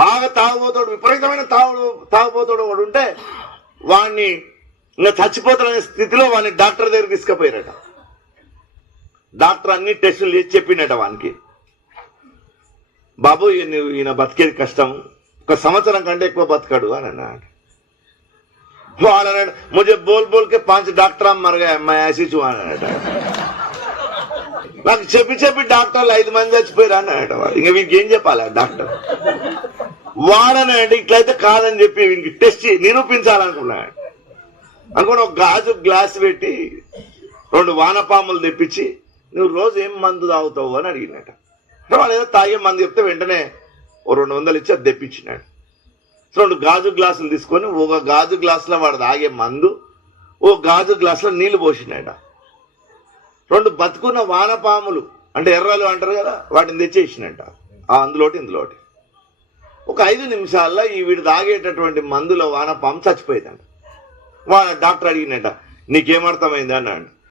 బాగా తాగుబోతాడు, విపరీతమైన తాగుబోతాడు వాడు ఉంటే వాడిని ఇంకా చచ్చిపోతాడనే స్థితిలో వాడిని డాక్టర్ దగ్గర తీసుకుపోయారట. డాక్టర్ అన్ని టెస్టులు చేసి చెప్పిండట వానికి, బాబు ఈయన బతికేది కష్టం, 1 సంవత్సరం కంటే ఎక్కువ బతకడు అని అన్నాడు. వాడు అన్నాడు, ముझे बोल बोल के 5 डॉक्टर मर गए, मैं ऐसी అన్నాడు. నాకు చెప్పి డాక్టర్లు 5 మంది చచ్చిపోయారు అన్నాడు. వాడు ఇంకా వీనికి ఏం చెప్పాలి డాక్టర్? వాడనండి ఇట్లయితే కాదని చెప్పి వీనికి టెస్ట్ నిరూపించాలనుకున్నాడు. అనుకుని ఒక గాజు గ్లాస్ పెట్టి 2 వానపాములు తెప్పించి నువ్వు రోజు ఏం మందు తాగుతావు అని అడిగినట. వాడు ఏదో తాగే మందు చెప్తే వెంటనే 200 ఇచ్చి అది తెప్పించినాడు. 2 గాజు గ్లాసులు తీసుకొని 1 గాజు గ్లాసులో వాడు తాగే మందు 1 గాజు గ్లాసులో నీళ్లు పోసినాడ. 2 బతుకున్న వానపాములు అంటే ఎర్రలు అంటారు కదా, వాటిని తెచ్చేసినట్ట. అందులోటి ఇందులోటి ఒక 5 నిమిషాల్లో ఈ వీడు తాగేటటువంటి మందులో వానపాము చచ్చిపోయిందంట. డాక్టర్ అడిగినట్ట, నీకేమర్థమైంది అన్నాడు.